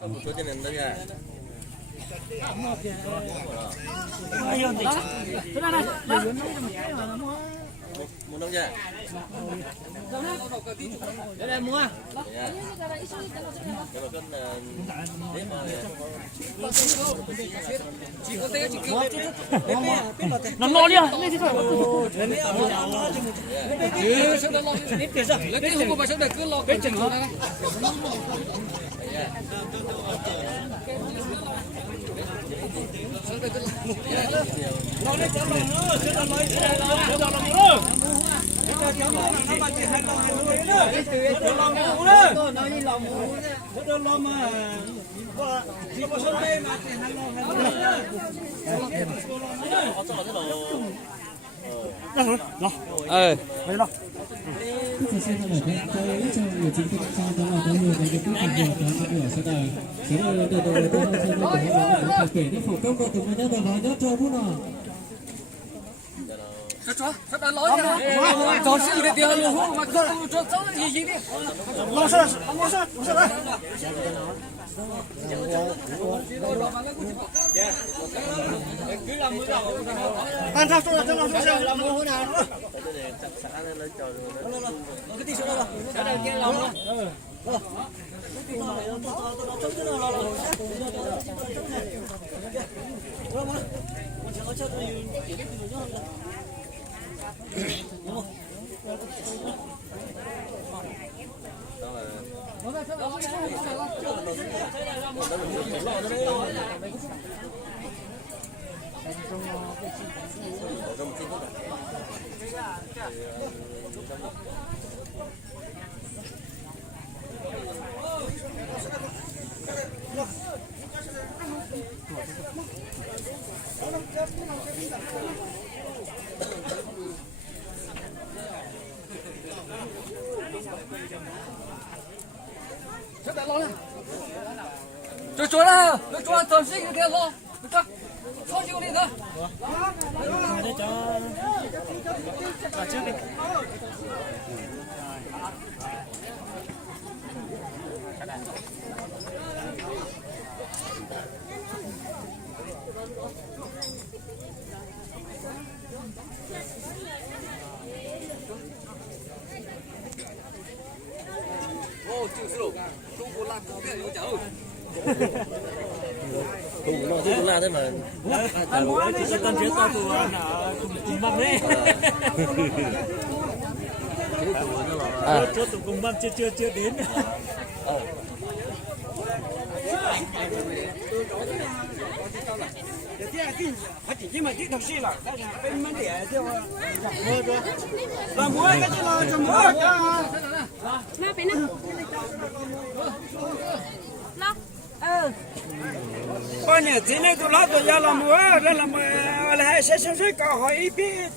Cho cho nên đó nha. Muốn đâu nha. Để đây mua. Cái mà cân nếu mà Chỉ có té chỉ kêu nó no đi à? ừ sao nó lo nếp tiền sao? Lấy cái không có phải sao để cứ lo cái chừng thôi. Nó lấy cho nó, cho nó lấy cho nó nữa. Thật sự là tôi cho người chính thức cho đó là có nhiều cái việc làm việc đó của sau đời thế là từ đầu tới sau đó phải kể đến phổ công của từng người nhất là nhất cho phút nào Sao đã nói nha. Cho sự để tiền luôn không mà cho gì đi. Lo sao? Đấy. Cứ làm mưa đầu. Ăn sao làm mua hồi nào nữa? xã lên trò Cái tí sữa đâu? Cái này kia lòng luôn. Sao đã lo nha. Cho ra, cho toàn sinh cái tiền lo. Cho. Sao chịu đi thôi. Để cho trước đi. Ô, chịu sửa. Tôi có làm cái này cháu. cũng là thế mà Anh muốn chỉ cần biết tao tụi cùng băm đấy. Cho tụi cùng băm chưa đến. Phải chỉ mà chỉ thật sự là bên mấy địa chứ là mua cái gì là cho mua Nó phải nó. Lóc. bao nhiêu tiền này tôi lót tôi ra là mua đây là là hay sẽ có hỏi biết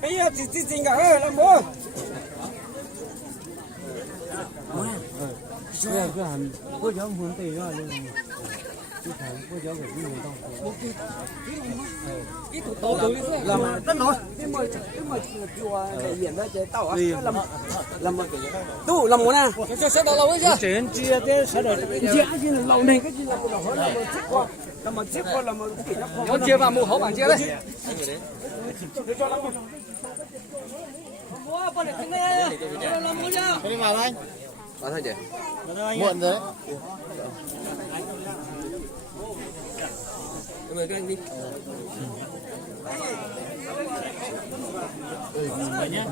bây giờ thì tiền cả là mua cái hành có giống hướng tiền đó luôn có giống về cái người đâu ít tôi làm tất nói cái mà chùa đại diện đó chế tàu làm tu làm muốn à Sao đó lâu ấy chứ? chuyện chia cái sao đời chia gì là lâu này cái gì là cái đó là một chiếc qua là một chiếc qua là một cái gì đó Nó chia vào mua hổ bảng chia đấy. mua bao nhiêu tiền này làm mua chưa cái đi vào anh vào thôi chị muộn rồi mời các anh đi Nhé.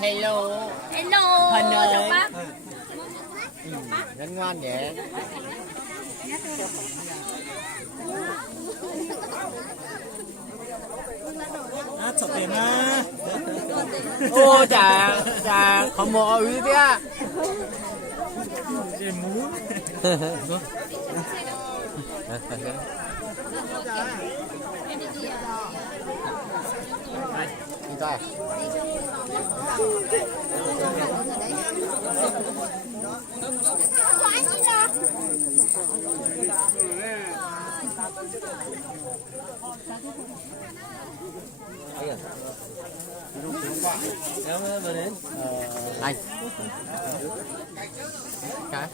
Hello. Hình ơi. Chào bác. Rất ngoan vậy. chọc tiền á Ô chà không mò uy thế à. để mú Đi thôi. Em vừa đến. Đây. Cái.